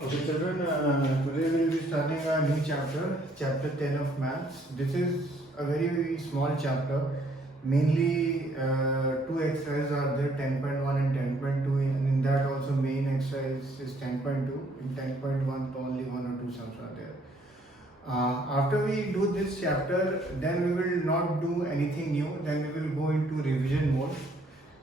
Okay, children, today we will be starting a new chapter, chapter 10 of maths. This is a very small chapter. Mainly two exercises are there, 10.1 and 10.2. And in that also main exercise is 10.2. In 10.1 only one or two sums are there. After we do this chapter, then we will not do anything new. Then we will go into revision mode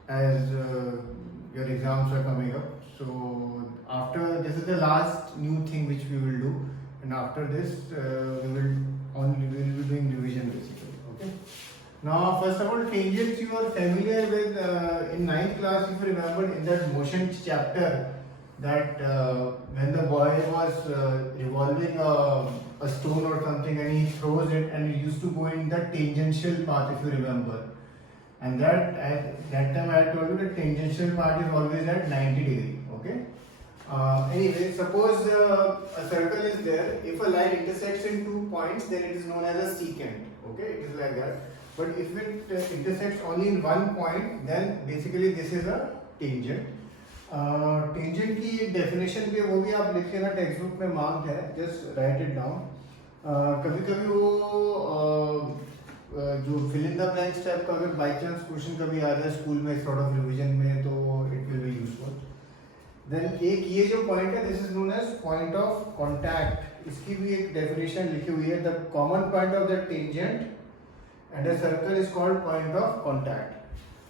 as your exams are coming up. So after this is the last new thing which we will do, and after this we will be doing revision basically. Okay. Now first of all, tangents you are familiar with in ninth class. If you remember in that motion chapter, that when the boy was revolving a stone or something and he throws it and it used to go in the tangential path, if you remember. And that at that time I told you the tangential part is always at 90 degree. Okay. Anyway, suppose a circle is there. If a line intersects in 2 points, then it is known as a secant. Okay, it is like that. But if it intersects only in 1 point, then basically this is a tangent. Tangent की एक definition भी है, वो भी आप लिख लेना, textbook में मार्क्ड है, जस्ट राइट इट डाउन. कभी कभी वो जो fill in the blanks type का अगर बाई चांस क्वेश्चन कभी आ जाए स्कूल में सॉर्ट ऑफ रिवीजन में, तो it will be useful. Then एक ये जो पॉइंट है, this is known as point of contact. इसकी भी एक डेफिनेशन लिखी हुई है, the common point of the tangent and a circle is called point of contact.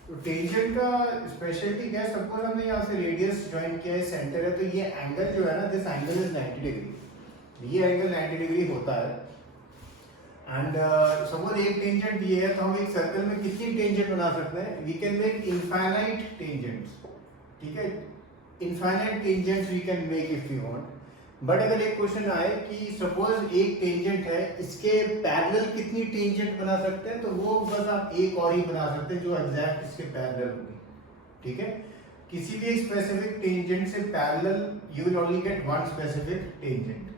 तो टेंजेंट का स्पेशलिटी क्या है? सपोज हमने यहाँ से रेडियस ज्वाइन किया है, सेंटर है, तो ये एंगल जो है ना, दिस एंगल इज 90 डिग्री. ये एंगल 90 डिग्री होता है. एंड सपोज एक टेंजेंट ये है, तो हम एक सर्कल में कितनी टेंजेंट बना सकते हैं? We can make infinite tangents. ठीक है, infinite tangents we can make if you want. But अगर एक क्वेश्चन आए कि सपोज एक टेंजेंट है, इसके पैरेलल कितनी टेंजेंट बना सकते हैं, तो वो बस आप एक और ही बना सकते हैं जो एग्जैक्ट इसके पैरेलल होगी. ठीक है, किसी भी स्पेसिफिक टेंजेंट से parallel you will only get one specific tangent.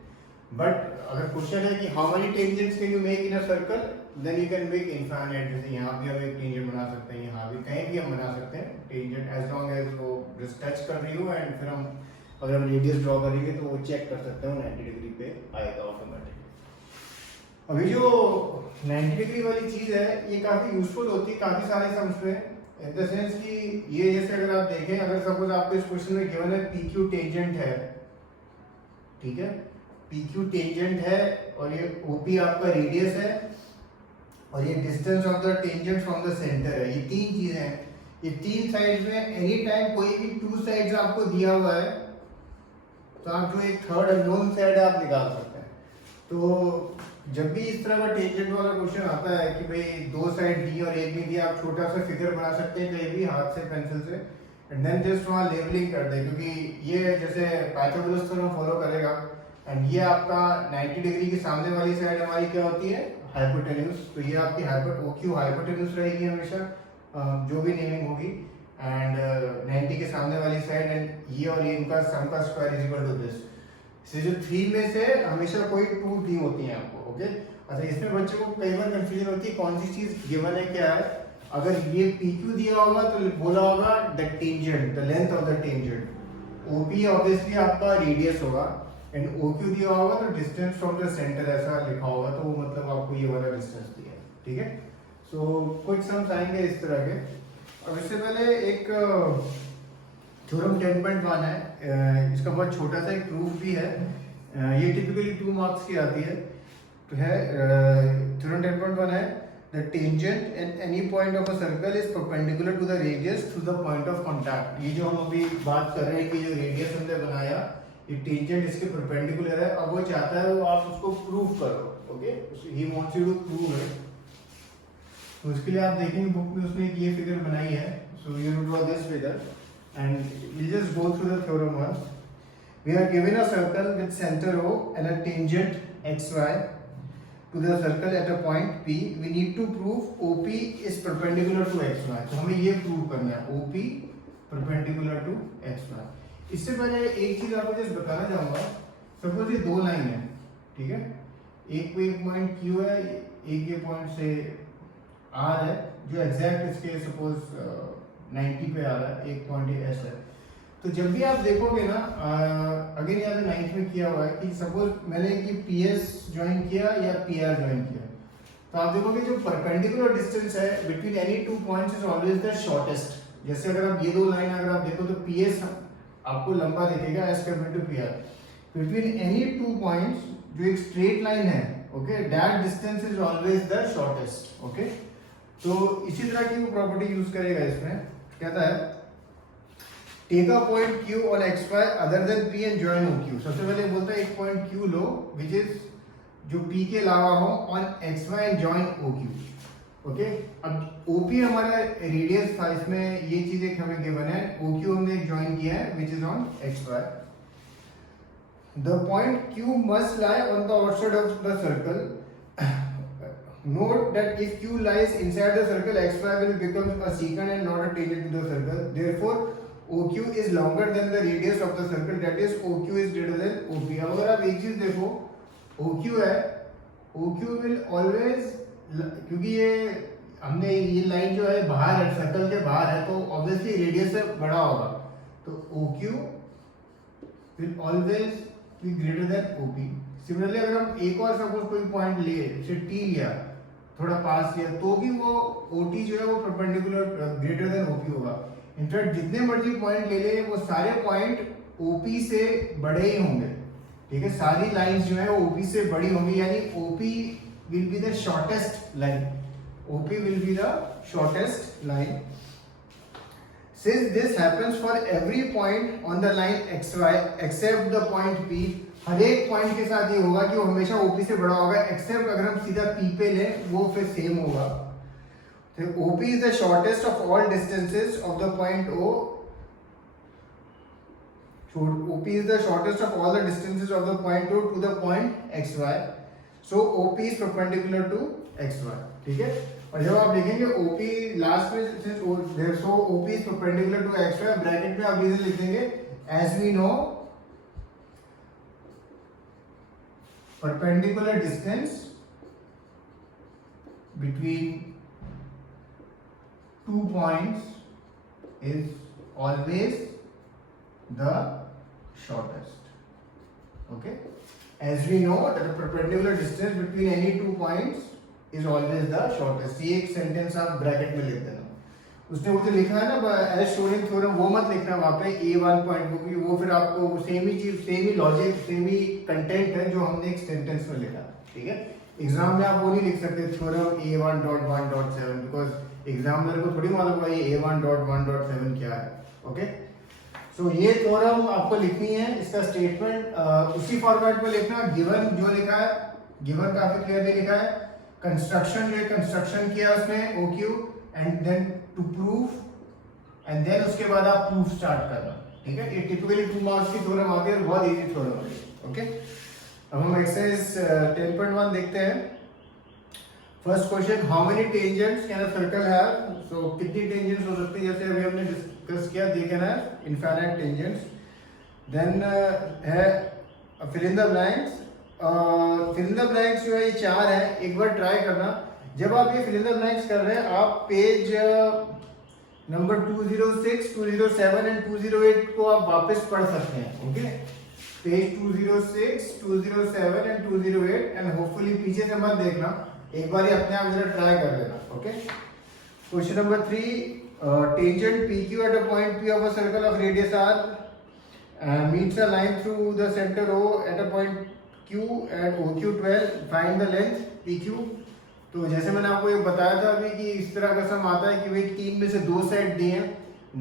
But अगर क्वेश्चन है कि how many tangents can you make in a circle, then you can make infinite. जैसे यहाँ भी हम एक टेंजेंट बना सकते हैं, यहाँ भी कहीं भी हम बना सकते हैं टेंजेंट, एज लॉन्ग एज वो जस्ट टच कर रही हो, एंड फिर हम अगर हम रेडियस ड्रॉ करेंगे तो वो चेक कर सकते हैं 90 डिग्री पे आएगा ऑटोमेटिकली. अभी जो 90 डिग्री वाली चीज है, ये काफी यूजफुल होती है काफी सारे सम्स में, इन द सेंस कि ये जैसे अगर आप देखें, अगर सपोज आपको इस क्वेश्चन में गिवन है PQ टेंजेंट है, ठीक है, PQ टेंजेंट है और ये OP आपका रेडियस है और ये distance of the tangent from the centre है. ये तीन चीजें हैं. ये तीन साइड्स में एनी टाइम कोई भी टू साइड्स आपको दिया हुआ है, तो आप जो एक थर्ड अननोन साइड है आप निकाल सकते हैं. तो जब भी इस तरह का टेंजेंट वाला क्वेश्चन आता है कि भाई दो साइड दी और एक भी दी, आप छोटा सा फिगर बना सकते हैं कहीं भी हाथ से पेंसिल से, एंड देन जस्ट वहाँ लेबलिंग कर दें, क्योंकि ये जैसे पाइथागोरस थ्योरम फॉलो करेगा. एंड ये आपका 90 डिग्री के सामने वाली साइड हमारी क्या होती है? हाइपोटेन्यूज. तो ये आपकी OQ हाइपोटेन्यूज रहेगी हमेशा, जो भी नेमिंग होगी. एंड 90 के सामने वाली साइड, एंड ये और ये इनका सम का square is equal to this. से जो 3 में से हमेशा कोई 2 दी होती हैं आपको. ओके. अच्छा, इसमें बच्चों को कई बार कंफ्यूजन होती है कौन सी चीज गिवन है क्या है. अगर ये PQ दिया होगा तो बोला होगा the tangent, the length of the tangent. OP obviously आपका रेडियस होगा, एंड OQ दिया होगा तो डिस्टेंस फ्रॉम द सेंटर ऐसा लिखा होगा, तो वो मतलब आपको ये वाला डिस्टेंस दिया है. ठीक है. सो कुछ सम्स आएंगे इस तरह के. अब इससे पहले एक थ्योरम 10.1 है, इसका बहुत छोटा सा एक प्रूफ भी है. ये टिपिकली 2 मार्क्स की आती है. तो है थ्योरम 10.1 है, the tangent at any point of a circle is perpendicular to the radius through the point of contact. ये जो हम अभी बात कर रहे हैं कि जो रेडियस हमने बनाया, ये टेंजेंट इसके परपेंडिकुलर है. अब वो चाहता है वो आप उसको प्रूव करो. Okay, he wants you to prove it. तो उसके लिए आप देखेंगे बुक में उसने ये फिगर बनाई है. So you draw this figure and will just go through the theorem once. We are given a circle with centre O and a tangent XY to the circle at a point P. We need to prove OP is perpendicular to XY. तो हमें ये prove करना है OP perpendicular to XY. इससे पहले एक चीज आपको जस्ट बताना चाहूंगा. सपोज ये दो लाइन है, ठीक है, एक पे एक पॉइंट Q है, एक ये पॉइंट से R है जो एग्जैक्ट इसके सपोज 90 पे आ रहा है, एक पॉइंट S है. तो जब भी आप देखोगे ना, अगेन यहाँ पे 9th में किया हुआ है कि सपोज मैंने कि PS ज्वाइन किया या PR ज्वाइन किया, तो आप देखोगे जो परपेंडिकुलर डिस्टेंस है between any two points is always the shortest. जैसे अगर आप ये दो लाइन अगर आप देखो तो PS आपको लंबा दिखेगा as compared to PR। Between any two points जो एक स्ट्रेट लाइन है, okay, that distance is always the shortest. Okay, तो इसी तरह की वो प्रॉपर्टी यूज करेगा इसमें। कहता है take a point Q on XY other than P and join OQ। सबसे पहले बोलता है एक पॉइंट Q लो विच इज जो P के अलावा हो on XY and join OQ। Okay, अब OP हमारा रेडियस था, इसमें ये चीज एक हमें गिवन है, OQ हमने एक ज्वाइन किया है which is on XY। The point Q must lie on the outside of the circle. Note that if Q lies inside the circle, XY will become a secant and not a tangent to the circle. Therefore, OQ is longer than the radius of the circle. That is, OQ is greater than OP. अब अगर आप एक चीज देखो, OQ है, OQ will always, क्योंकि ये हमने ये लाइन जो है बाहर है, सर्कल के बाहर है, तो ऑब्वियसली रेडियस से बड़ा होगा, तो OQ will always be greater than OP. Similarly अगर हम एक और सपोज कोई पॉइंट लिए, जैसे T लिया, थोड़ा पास लिया, तो भी वो OT जो है वो परपेंडिकुलर ग्रेटर देन OP होगा। इनफैक्ट जितने मर्जी पॉइंट ले ले वो सारे पॉइंट OP से बड़े ही होंगे। ठीक है, सारी लाइंस जो है OP से बड़ी होंगी, यानी OP will be the shortest line. OP will be the shortest line. Since this happens for every point on the line XY except the point P, हर एक पॉइंट के साथ ये होगा कि वो हमेशा OP से बड़ा होगा, एक्सेप्ट अगर हम सीधा P पे लें वो फिर सेम होगा। तो OP is the shortest of all distances of the point O. So OP is the shortest of all the distances of the point O to the point XY. So OP is perpendicular to XY. ठीक है, और जब आप देखेंगे OP last में, so OP is perpendicular to XY, bracket में आप इसे लिख देंगे as we know perpendicular distance between two points is always the shortest. Okay, as we know that the perpendicular distance between any two points is always the shortest. ये एक sentence आप bracket में लिख देना। उसने मुझे लिखा है ना एज शोन इन थ्योरम, वो मत लिखना वहाँ पे A1 पॉइंट, क्योंकि वो फिर आपको सेम ही चीज, सेम ही लॉजिक, सेम ही कंटेंट है जो हमने एक सेंटेंस में लिखा। ठीक है, एग्जाम में आप वो नहीं लिख सकते थ्योरम A1.1.7, बिकॉज एग्जामिनर को थोड़ी मालूम है ये A1.1.7 क्या है। ओके, सो ये थ्योरम आपको लिखनी है, इसका स्टेटमेंट उसी फॉर्मेट में लिखना, गिवन जो लिखा है, गिवन काफी क्लियरली लिखा है, कंस्ट्रक्शन जो कंस्ट्रक्शन किया उसने OQ, and then to proof, and then उसके बाद आप प्रूफ स्टार्ट करना। ठीक है, ये टिपिकली 2 मार्क्स की थ्योरम आती है, बहुत इजी थ्योरम है। ओके, अब हम एक्सरसाइज 10.1 देखते हैं। First question, how many tangents can a circle have? So कितनी टेंजेंट्स हो सकती है, जैसे अभी हमने डिस्कस किया, they can have infinite tangents. Then है fill in the blanks. Fill in the blanks जो है ये 4 है, एक बार ट्राई करना। जब आप ये फिल इन द ब्लैंक्स कर रहे हैं, आप पेज नंबर 206, 207 एंड 208 को आप वापस पढ़ सकते हैं। Okay, page 206, 207 and 208, and hopefully पीछे से मत देखना, एक बार ही अपने आप जरा ट्राई कर लेना। Okay, question number 3, tangent PQ at a point P of a circle of radius R meets a line through the center O at a point Q at OQ12, find the length PQ। तो जैसे मैंने आपको ये बताया था अभी कि इस तरह का सम आता है कि भाई 3 में से 2 साइड दिए हैं,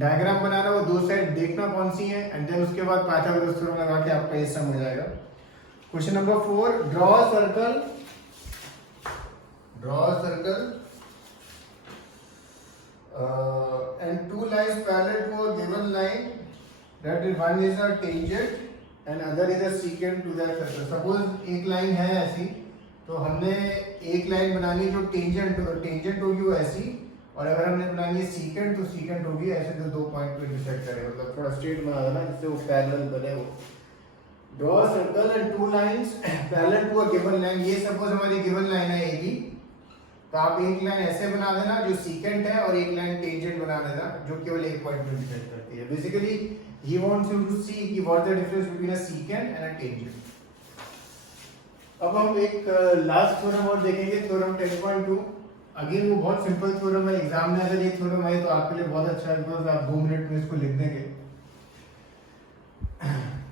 डायग्राम बनाना, वो 2 साइड देखना कौन सी है, एंड देन उसके बाद पाइथागोरस थ्योरम लगा के आपका ये सम हो जाएगा। Question number 4, draw a circle and two lines parallel to a given line, that is one is a tangent and other is a secant to that circle. Suppose एक line है ऐसी, तो हमने एक लाइन बनानी जो टेंजेंट होगी वो ऐसी, और अगर हमने बनानी है सीकेंट तो सीकेंट होगी ऐसे, तो 2 पॉइंट पे डिसाइड करें, मतलब थोड़ा स्ट्रेट बना देना जिससे वो पैरेलल बने। वो draw circle and two lines parallel to a given line. ये सपोज हमारी गिवन लाइन है AB, तो आप एक लाइन ऐसे बना देना जो सीकेंट है और एक लाइन टेंजेंट बना देना जो केवल एक पॉइंट पे डिसाइड करती है। Basically He wants you to see कि what the difference between a secant and a tangent. अब हम एक लास्ट थ्योरम और देखेंगे, थ्योरम 10.2. अगेन वो बहुत सिंपल थ्योरम है, एग्जाम में अगर ये थ्योरम आए तो आपके लिए बहुत अच्छा है, बिकॉज आप 2 मिनट में इसको लिख देंगे.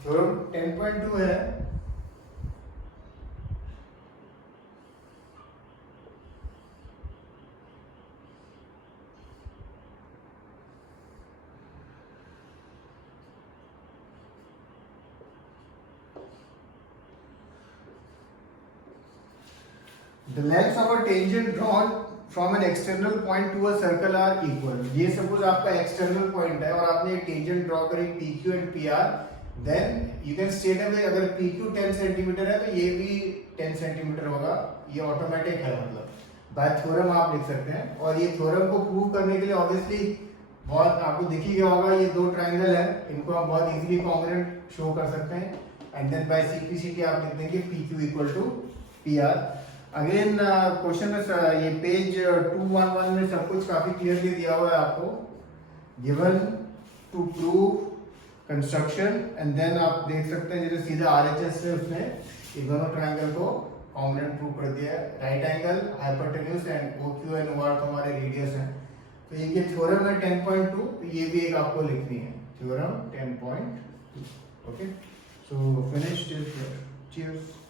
थ्योरम 10.2 है, the lengths of a tangent drawn from an external point to a circle are equal. ये सपोज आपका एक्सटर्नल पॉइंट है और आपने एक टेंजेंट ड्रॉ करी PQ and PR, then you can state away अगर PQ 10 सेंटीमीटर है तो ये भी 10 सेंटीमीटर होगा. ये ऑटोमेटिक है, मतलब बाय थ्योरम आप लिख सकते हैं. और ये थ्योरम को प्रूव करने के लिए ऑब्वियसली बहुत आपको दिख ही गया होगा, ये दो ट्राइंगल है, इनको आप बहुत इजीली कॉन्ग्रुएंट शो कर सकते हैं. एंड देन बाय सिंप्लिसिटी आप लिख देंगे PQ equal to PR. Again question में ये पेज 211 में सब कुछ काफी क्लियरली दिया हुआ है आपको. Given to prove construction and then आप देख सकते हैं जो सीधा RHS से उसने ये दोनों ट्रायंगल को कॉन्ग्रुएंट प्रूव कर दिया है. Right angle, hypotenuse and OQ and OR तो हमारे रेडियस हैं. तो ये थ्योरम है 10.2, तो ये भी एक आपको लिखनी है, थ्योरम 10.2. ओके, सो फिनिश्ड. चीयर्स.